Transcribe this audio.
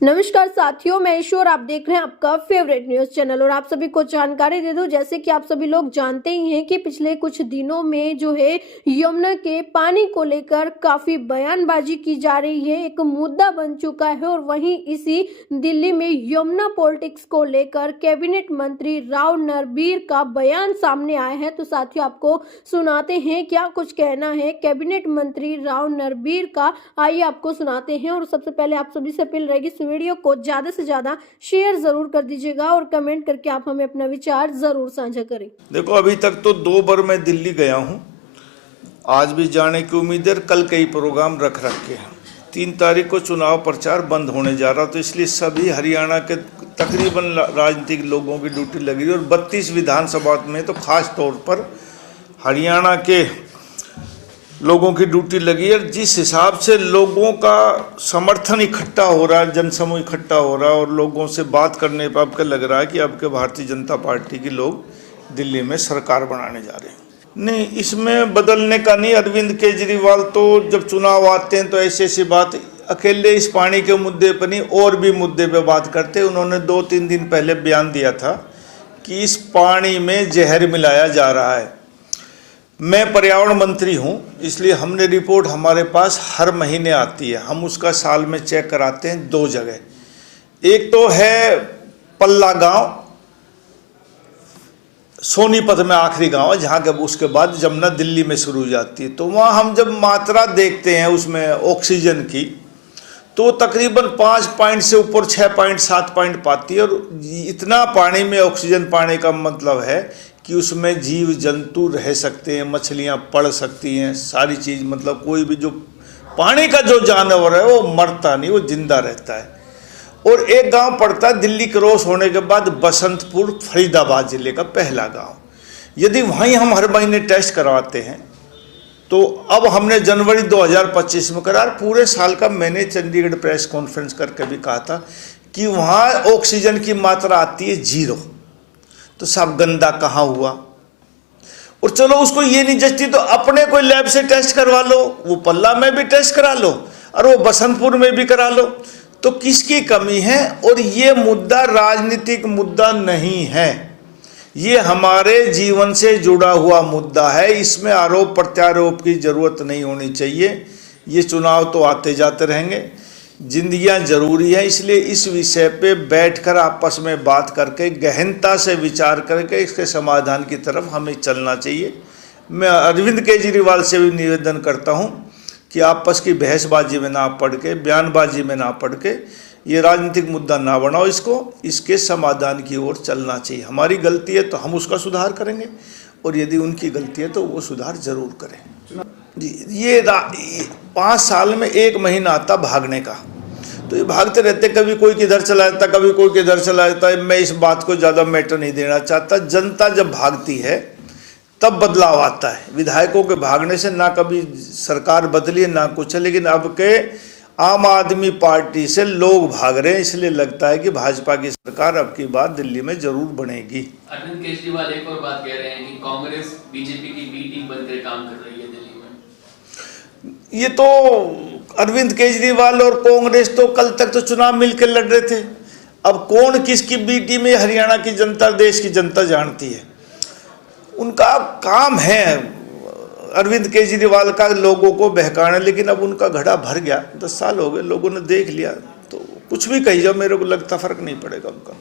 नमस्कार साथियों, मैं ईश्वर, आप देख रहे हैं आपका फेवरेट न्यूज चैनल। और आप सभी को जानकारी दे दूं, जैसे कि आप सभी लोग जानते ही हैं कि पिछले कुछ दिनों में जो है यमुना के पानी को लेकर काफी बयानबाजी की जा रही है, एक मुद्दा बन चुका है। और वहीं इसी दिल्ली में यमुना पॉलिटिक्स को लेकर कैबिनेट मंत्री राव नरबीर का बयान सामने आया है। तो साथियों, आपको सुनाते हैं क्या कुछ कहना है कैबिनेट मंत्री राव नरबीर का, आइए आपको सुनाते हैं। और सबसे पहले आप सभी से अपील रहेगी, वीडियो को ज्यादा से ज्यादा शेयर जरूर कर दीजिएगा और कमेंट करके आप हमें अपना विचार जरूर साझा करें। देखो, अभी तक तो 2 बार मैं दिल्ली गया हूँ, आज भी जाने की उम्मीद है। कल कई प्रोग्राम रख के हैं। 3 तारीख को चुनाव प्रचार बंद होने जा रहा, तो इसलिए सभी हरियाणा के तकरीबन राजनीतिक लोगों की ड्यूटी लगी है। और 32 विधानसभा में तो खास तौर पर हरियाणा के लोगों की ड्यूटी लगी है। जिस हिसाब से लोगों का समर्थन इकट्ठा हो रहा है, जनसमूह इकट्ठा हो रहा है, और लोगों से बात करने पर आपको लग रहा है कि आपके भारतीय जनता पार्टी के लोग दिल्ली में सरकार बनाने जा रहे हैं। नहीं, इसमें बदलने का नहीं। अरविंद केजरीवाल तो जब चुनाव आते हैं तो ऐसी ऐसी बात अकेले इस पानी के मुद्दे पर नहीं, और भी मुद्दे पे बात करते। उन्होंने 2-3 दिन पहले बयान दिया था कि इस पानी में जहर मिलाया जा रहा है। मैं पर्यावरण मंत्री हूं, इसलिए हमने रिपोर्ट हमारे पास हर महीने आती है। हम उसका साल में चेक कराते हैं 2 जगह। एक तो है पल्ला गांव, सोनीपत में आखिरी गांव है, जहां के उसके बाद जमुना दिल्ली में शुरू हो जाती है। तो वहां हम जब मात्रा देखते हैं उसमें ऑक्सीजन की, तो तकरीबन 5 पॉइंट से ऊपर 6 पॉइंट 7 पॉइंट पाती है। और इतना पानी में ऑक्सीजन पाने का मतलब है कि उसमें जीव जंतु रह सकते हैं, मछलियां पड़ सकती हैं, सारी चीज़, मतलब कोई भी जो पानी का जो जानवर है वो मरता नहीं, वो जिंदा रहता है। और एक गांव पड़ता है दिल्ली क्रॉस होने के बाद, बसंतपुर, फरीदाबाद जिले का पहला गांव। यदि वहीं हम हर महीने टेस्ट करवाते हैं, तो अब हमने जनवरी 2025 में करा, पूरे साल का मैंने चंडीगढ़ प्रेस कॉन्फ्रेंस करके भी कहा था कि वहाँ ऑक्सीजन की मात्रा आती है 0। तो सब गंदा कहाँ हुआ? और चलो उसको ये नहीं जचती तो अपने कोई लैब से टेस्ट करवा लो, वो पल्ला में भी टेस्ट करा लो और वो बसंतपुर में भी करा लो। तो किसकी कमी है? और ये मुद्दा राजनीतिक मुद्दा नहीं है, ये हमारे जीवन से जुड़ा हुआ मुद्दा है। इसमें आरोप प्रत्यारोप की जरूरत नहीं होनी चाहिए। ये चुनाव तो आते जाते रहेंगे, जिंदगियां जरूरी है, इसलिए इस विषय पे बैठकर आपस में बात करके गहनता से विचार करके इसके समाधान की तरफ हमें चलना चाहिए। मैं अरविंद केजरीवाल से भी निवेदन करता हूं कि आपस की बहसबाजी में ना पड़ के, बयानबाजी में ना पड़ के, ये राजनीतिक मुद्दा ना बनाओ, इसके समाधान की ओर चलना चाहिए। हमारी गलती है तो हम उसका सुधार करेंगे, और यदि उनकी गलती है तो वो सुधार जरूर करें। जी, ये 5 साल में 1 महीना आता भागने का, तो ये भागते रहते, कभी कोई किधर चला जाता, कभी कोई किधर चला जाता है। मैं इस बात को ज़्यादा मैटर नहीं देना चाहता। जनता जब भागती है तब बदलाव आता है। विधायकों के भागने से ना कभी सरकार बदली ना कुछ है, लेकिन अब के आम आदमी पार्टी से लोग भाग रहे हैं, इसलिए लगता है कि भाजपा की सरकार अब की बार दिल्ली में जरूर बनेगी। अरविंद केजरीवाल एक और बात कह रहे हैं कि कांग्रेस बीजेपी की बी टीम बनकर काम कर रही है दिल्ली में। ये तो अरविंद केजरीवाल और कांग्रेस तो कल तक तो चुनाव मिलकर लड़ रहे थे। अब कौन किसकी बी टीम है, हरियाणा की जनता, देश की जनता जानती है। उनका काम है अरविंद केजरीवाल का लोगों को बहकाना, लेकिन अब उनका घड़ा भर गया। 10 साल हो गए, लोगों ने देख लिया, तो कुछ भी कही जाओ, मेरे को लगता फर्क नहीं पड़ेगा उनका।